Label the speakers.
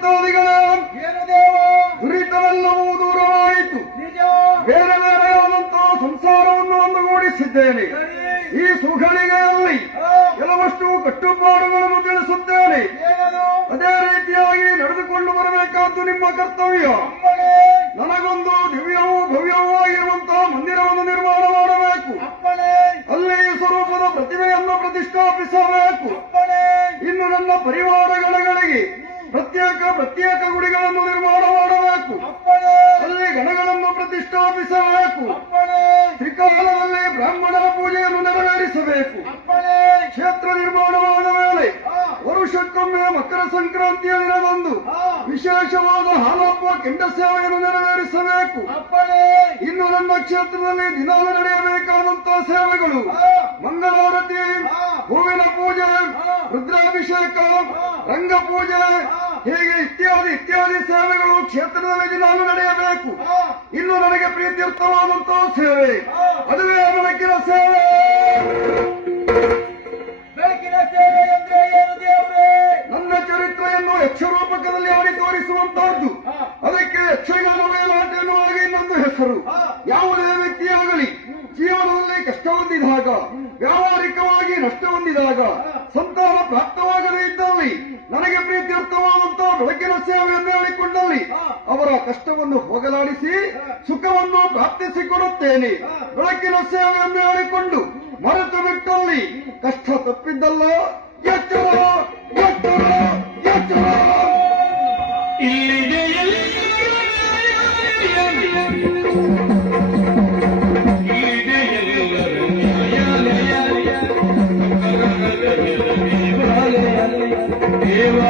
Speaker 1: ಭಕ್ತಾದಿಗಳ ದುರಿತವೆಲ್ಲವೂ ದೂರವಾಯಿತು. ಬೇರೆ ಬೇರೆಯಾದಂತಹ ಸಂಸಾರವನ್ನು ಒಂದುಗೂಡಿಸಿದ್ದೇನೆ. ಈ ಸುಖಳಿಗೆಯಲ್ಲಿ ಕೆಲವಷ್ಟು ಕಟ್ಟುಪಾಡುಗಳನ್ನು ತಿಳಿಸುತ್ತೇನೆ. ಅದೇ ರೀತಿಯಾಗಿ ನಡೆದುಕೊಂಡು ಬರಬೇಕಾದ್ದು ನಿಮ್ಮ ಕರ್ತವ್ಯ. ನನಗೊಂದು ದಿವ್ಯವೂ ಭವ್ಯವೂ ಆಗಿರುವಂತಹ ಮಂದಿರವನ್ನು ನಿರ್ಮಾಣ ಮಾಡಬೇಕು. ಅಲ್ಲಿ ಈ ಸ್ವರೂಪದ ಪ್ರತಿಮೆಯನ್ನು ಪ್ರತಿಷ್ಠಾಪಿಸಬೇಕು
Speaker 2: ಅಪ್ಪಣೆ
Speaker 1: ಇನ್ನು ನನ್ನ ಪರಿವಾರಗಳಿಗೆ ಪ್ರತ್ಯೇಕ ಗುಡಿಗಳನ್ನು ನಿರ್ಮಾಣ ಮಾಡಬೇಕು. ಅಲ್ಲಿ ಗಣಗಳನ್ನು ಪ್ರತಿಷ್ಠಾಪಿಸಬೇಕು. ತ್ರಿಕಾಲದಲ್ಲಿ ಬ್ರಾಹ್ಮಣರ ಪೂಜೆಯನ್ನು ನೆರವೇರಿಸಬೇಕು. ಕ್ಷೇತ್ರ ನಿರ್ಮಾಣವಾದ ಮೇಲೆ
Speaker 2: ಹಾ,
Speaker 1: ವರುಷಕ್ಕೊಮ್ಮೆ ಮಕರ ಸಂಕ್ರಾಂತಿಯ ದಿನದಂದು ವಿಶೇಷವಾದ ಹಾಲಪ್ಪ ಕೆಂಡ ಸೇವೆಯನ್ನು ನೆರವೇರಿಸಬೇಕು ಇನ್ನು ನಮ್ಮ ಕ್ಷೇತ್ರದಲ್ಲಿ ದಿನಾಲು ನಡೆಯಬೇಕಾದಂತಹ ಸೇವೆಗಳು ಮಂಗಳಾರತಿ ಹೂವಿನ ಪೂಜೆ ರುದ್ರಾಭಿಷೇಕ
Speaker 2: ರಂಗಪೂಜೆ
Speaker 1: ರಂಗ ಪೂಜೆ ಹೀಗೆ ಇತ್ಯಾದಿ ಇತ್ಯಾದಿ ಸೇವೆಗಳು ಕ್ಷೇತ್ರದಲ್ಲಿ ನಾನು ನಡೆಯಬೇಕು. ಇನ್ನು ನನಗೆ ಪ್ರೀತ್ಯರ್ಥವಾದಂತಹ ಸೇವೆ. ಅದುವೇ ಬೆಳಕಿನ ಸೇವೆ.
Speaker 2: ಬೆಳಕಿನ ಸೇವೆ ಅಂದ್ರೆ ಏನು ದೇವರೇ?
Speaker 1: ನನ್ನ ಚರಿತ್ರೆಯನ್ನು ಯಕ್ಷರೂಪಕದಲ್ಲಿ ಆಡಿ ತೋರಿಸುವಂತಹದ್ದು. ಅದಕ್ಕೆ ಯಕ್ಷಗಾನ ವೇಲಾಟ ಎನ್ನುವಾಗ ಇನ್ನೊಂದು ಹೆಸರು. ಯಾವುದೇ ವ್ಯಕ್ತಿಯಾಗಲಿ ಜೀವನದಲ್ಲಿ ಕಷ್ಟ ಹೊಂದಿದಾಗ ವ್ಯಾವಹಾರಿಕವಾಗಿ ನಷ್ಟ ಹೊಂದಿದಾಗ ಸಂತಾನ ಪ್ರಾಪ್ತವಾಗದೇ ಇದ್ದಲ್ಲಿ ನನಗೆ ಬೆಳಗಿನ ಸೇವೆಯನ್ನು ಹೇಳಿಕೊಂಡಲ್ಲಿ ಅವರ ಕಷ್ಟವನ್ನು ಹೋಗಲಾಡಿಸಿ ಸುಖವನ್ನು ಪ್ರಾರ್ಥಿಸಿಕೊಡುತ್ತೇನೆ ಬೆಳಕಿನ ಸೇವೆಯನ್ನು ಹೇಳಿಕೊಂಡು ಮರೆತು ಬಿಟ್ಟಲ್ಲಿ ಕಷ್ಟ ತಪ್ಪಿದ್ದಲ್ಲ. ಎಚ್ಚರ ಎಚ್ಚರ ಎಚ್ಚರ. ಇಲ್ಲಿದೆ ದೇವ